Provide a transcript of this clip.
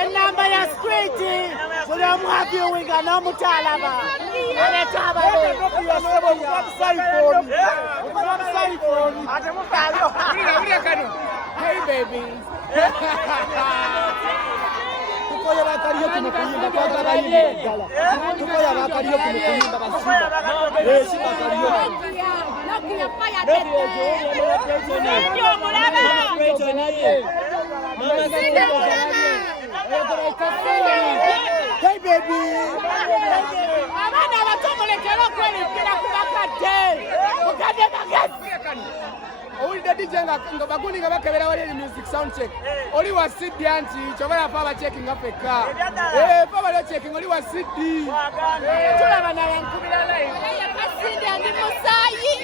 Enamba ya street. Sula mwapi winga na mutalaba. Anetaba. Hey baby. Tukoya bakariyo kumukuyimba kwa bakariyo. Tukoya bakariyo kumukuyimba basimba. Simba kariyo. Nakia fire tete. Ndio mulaba. Mama hey baby. Abana batomolekera kweli mpira kubakadde. Mukadde magezi. Owulidde DJ nga baguni nga bakebera wali music sound check. Oli wa CD anti kyobala pa ba checking afeka. Pa ba checking oli wa CD. Tulaba naye nkubira live. CD andi musayi.